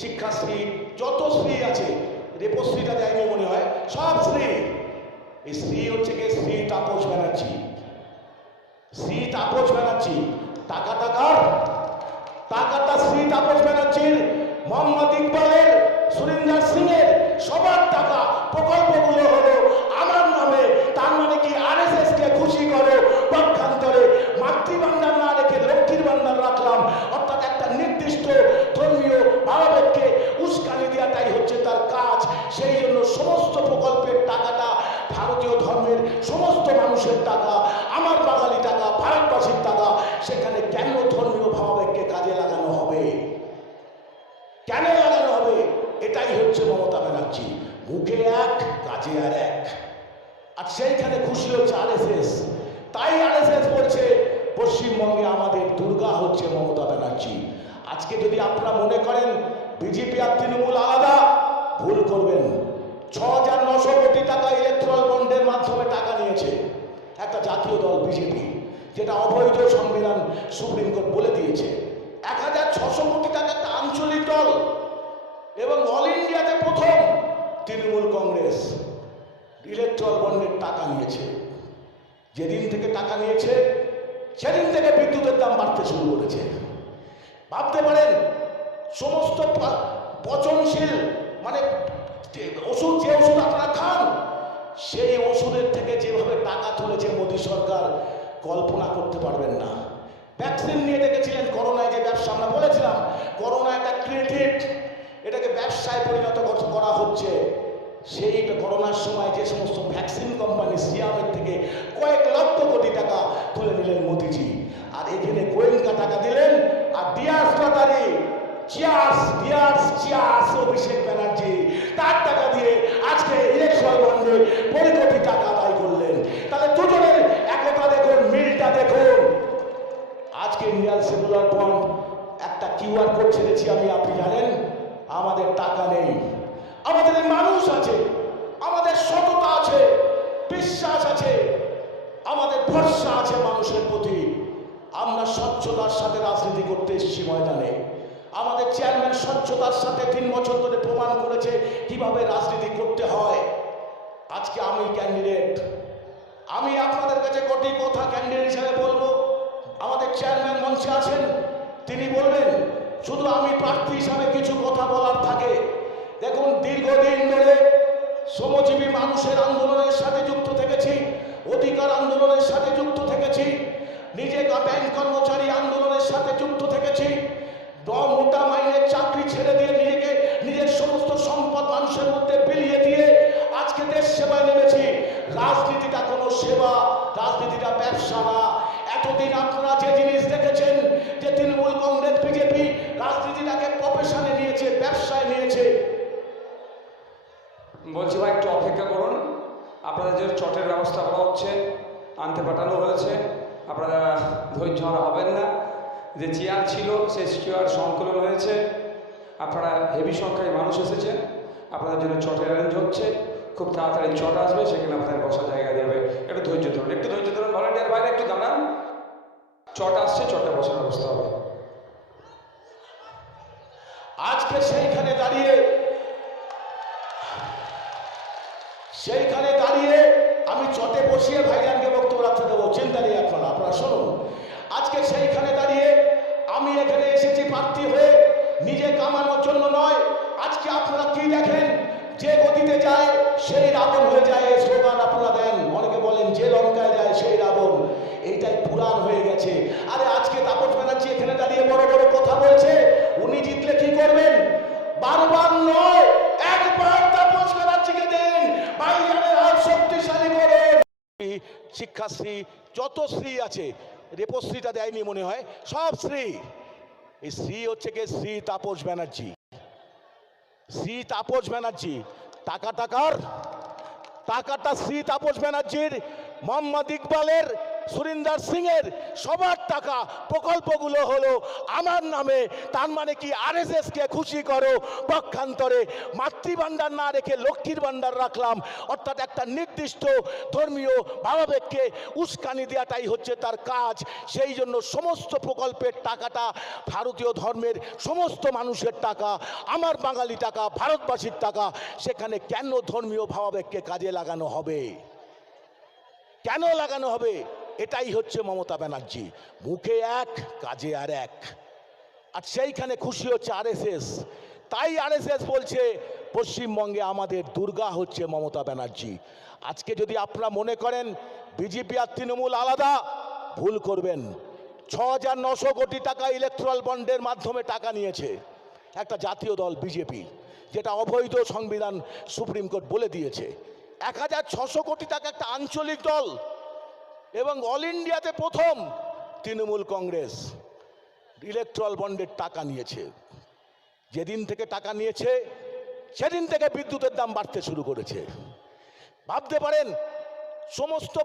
শিক্ষাশ্রী যত শ্রী আছে, রেপশ্রীটা দেয়নি মনে হয়, সব শ্রী। এই শ্রী হচ্ছে কি শ্রী তাপস ব্যানার্জি। শ্রী তাপস ব্যানার্জি টাকাটা শ্রী তাপস ব্যানার্জির, মোহাম্মদ ইকবালের, সুরিন্দর সিং এর, সবার টাকা। প্রকল্পগুলো হলো আমার নামে। তার মানে কি আরএসএস কে খুশি করো, পক্ষান্তরে মাতৃভান্ডার না রেখে লক্ষ্মীর ভান্ডার রাখলাম। অর্থাৎ একটা নির্দিষ্ট ধর্মীয় ভাবাবেগকে উস্কানি দেওয়াটাই হচ্ছে তার কাজ। সেই জন্য সমস্ত প্রকল্পের টাকাটা ভারতীয় ধর্মের সমস্ত মানুষের টাকা, আমার বাঙালি টাকা, ভারতবাসীর টাকা। সেখানে কেন ধর্মীয় ভাবাবেগকে কাজে লাগানো হবে? কেন লাগানো হবে? এটাই হচ্ছে মমতা ব্যানার্জি। মুখে এক, কাজে আর এক। আর সেইখানে খুশি হচ্ছে আরএসএস। তাই আরএসএস বলছে পশ্চিমবঙ্গে আমাদের দুর্গা হচ্ছে মমতা ব্যানার্জি। আজকে যদি আপনারা মনে করেন বিজেপি আর তৃণমূল আলাদা, ভুল করবেন। ৬,৯০০ কোটি টাকা ইলেকট্রাল বন্ডের মাধ্যমে টাকা নিয়েছে একটা জাতীয় দল বিজেপি, যেটা অবৈধ, সংবিধান সুপ্রিম কোর্ট বলে দিয়েছে। ১,৬০০ কোটি টাকা একটা আঞ্চলিক দল, এবং অল ইন্ডিয়াতে প্রথম তৃণমূল কংগ্রেস ইলেকট্রাল বন্ডের টাকা নিয়েছে। যেদিন থেকে টাকা নিয়েছে সেদিন থেকে বিদ্যুতের দাম বাড়তে শুরু করেছে। ভাবতে পারেন সমস্ত পচনশীল মানে ওষুধ, যে ওষুধ আপনারা খান, সেই ওষুধের থেকে যেভাবে টাকা তুলেছে মোদী সরকার, কল্পনা করতে পারবেন না। ভ্যাকসিন নিয়ে দেখেছিলেন করোনায় যে ব্যবসা, আমরা বলেছিলাম করোনা একটা ক্রিয়েটিভ, এটাকে ব্যবসায় পরিণত করা হচ্ছে। সেই করোনার সময় যে সমস্ত ভ্যাকসিন কোম্পানি সিয়ামের থেকে কয়েক লক্ষ কোটি টাকা তুলে নিলেন মোদিজি, আর এখানে গোয়েঙ্কা টাকা দিলেন। আর dears lottery, cheers Abhishek Banerjee তার টাকা দিয়ে আজকে ইলেকশন বন্ডে কোটি কোটি টাকা আদায় করলেন। তাহলে দুজনের একতা দেখুন, মিলটা দেখুন। আজকে ইন্ডিয়ান সেলুলার বন্ড একটা কিউআর কোড ছেড়েছি আমি, আপনি জানেন। আমাদের টাকা নেই, আমাদের মানুষ আছে, আমাদের সততা আছে, বিশ্বাস আছে, আমাদের ভরসা আছে মানুষের প্রতি। আমরা স্বচ্ছতার সাথে রাজনীতি করতে এসেছি ময়দানে। আমাদের চেয়ারম্যান স্বচ্ছতার সাথে ৩ বছর ধরে প্রমাণ করেছে কিভাবে রাজনীতি করতে হয়। আজকে আমি ক্যান্ডিডেট, আমি আপনাদের কাছে কোটি কথা ক্যান্ডিডেট হিসেবে বলবো। আমাদের চেয়ারম্যান মঞ্চে আছেন, তিনি বলবেন। শুধু আমি প্রার্থী হিসাবে কিছু কথা বলার থাকে। দেখুন, দীর্ঘদিন ধরে শ্রমজীবী মানুষের আন্দোলনের সাথে যুক্ত থেকেছি, অধিকার আন্দোলনের সাথে যুক্ত থেকেছি, নিজে ব্যাংক কর্মচারী আন্দোলনের সাথে যুক্ত থেকেছি। মোটা মাইনের চাকরি ছেড়ে দিয়ে নিজেকে, নিজের সমস্ত সম্পদ মানুষের মধ্যে বিলিয়ে দিয়ে আজকে দেশ সেবায় নেমেছি। রাজনীতিটা কোনো সেবা, রাজনীতিটা ব্যবসা না। এতদিন আপনারা যে জিনিস দেখেছেন যে তৃণমূল কংগ্রেস বিজেপি রাজনীতিটাকে প্রফেশনে নিয়েছে, ব্যবসায় নিয়েছে। বলছি ভাই একটু অপেক্ষা করুন, আপনাদের যে চটের ব্যবস্থা করা হচ্ছে, আনতে পাঠানো হয়েছে, আপনারা ধৈর্য হারা হবেন না। যে চেয়ার ছিল সেই চেয়ার সংকলন হয়েছে, আপনারা হেভি সংখ্যায় মানুষ এসেছেন, আপনাদের জন্য চটের অ্যারেঞ্জ হচ্ছে। খুব তাড়াতাড়ি চট আসবে, সেখানে আপনাদের বসার জায়গা দেবে। একটু ধৈর্য ধরুন, একটু ধৈর্য ধরুন। ভলেন্টিয়ার বাইরে একটু দাঁড়ান, চট আসছে, চটে বসার ব্যবস্থা হবে। আজকে সেইখানে দাঁড়িয়ে আমি চটে বসিয়ে ভাইজানকে বক্তব্য রাখতে দেবো, চিন্তা নেই আপনারা শুনুন। আজকে সেইখানে দাঁড়িয়ে আমি এখানে এসেছি প্রার্থী হয়ে, নিজে কামানোর জন্য নয়। আজকে আপনারা কি দেখেন, যে গতিতে যায় সেই রাবণ হয়ে যায়, এই স্লোগান আপনারা দেন। অনেকে বলেন যে লঙ্কায় যায় সেই রাবণ, এইটাই পুরাণ হয়ে গেছে। আরে আজকে তাপস ব্যানার্জি এখানে দাঁড়িয়ে বড় বড় কথা বলছে। উনি জিতলে কি করবেন? বারবার নয়, একবার তাপস ব্যানার্জিকে দেন, ভাইজানের হাত শক্তিশালী করেন। শিক্ষাশ্রী যত শ্রী আছে, রেপশ্রীটা দেয়নি মনে হয়, সব শ্রী। এই শ্রী হচ্ছে কি শ্রী তাপস ব্যানার্জি। শ্রী তাপস ব্যানার্জি টাকাটা শ্রী তাপস ব্যানার্জির, মোহাম্মদ ইকবালের, সুরিন্দর সিং এর সবার টাকা প্রকল্পগুলো হলো আমার নামে, তার মানে কি আরএসএস কে খুশি করো। পক্ষান্তরে মাতৃভাণ্ডার না রেখে লক্ষ্মীর ভাণ্ডার রাখলাম, অর্থাৎ একটা নির্দিষ্ট ধর্মীয় ভাবাবেগকে উস্কানি দেওয়াটাই হচ্ছে তার কাজ। সেই জন্য সমস্ত প্রকল্পের টাকাটা ভারতীয় ধর্মের সমস্ত মানুষের টাকা, আমার বাঙালি টাকা, ভারতবাসীর টাকা, সেখানে কেন ধর্মীয় ভাবাবেগকে কাজে লাগানো হবে? কেন লাগানো হবে? এটাই হচ্ছে মমতা ব্যানার্জি, মুখে এক কাজে আর এক। আর সেইখানে খুশি হচ্ছে আরএসএস। তাই আরএসএস বলছে পশ্চিমবঙ্গে আমাদের দুর্গা হচ্ছে মমতা ব্যানার্জি। আজকে যদি আপনারা মনে করেন বিজেপি আর তৃণমূল আলাদা, ভুল করবেন। 6,900 কোটি টাকা ইলেকট্রাল বন্ডের মাধ্যমে টাকা নিয়েছে একটা জাতীয় দল বিজেপি, যেটা অবৈধ, সংবিধান সুপ্রিম কোর্ট বলে দিয়েছে। 1,600 কোটি টাকা একটা আঞ্চলিক দল, এবং অল ইন্ডিয়াতে প্রথম তৃণমূল কংগ্রেস ইলেকট্রাল বন্ডের টাকা নিয়েছে। যেদিন থেকে টাকা নিয়েছে সেদিন থেকে বিদ্যুতের দাম বাড়তে শুরু করেছে। ভাবতে পারেন সমস্ত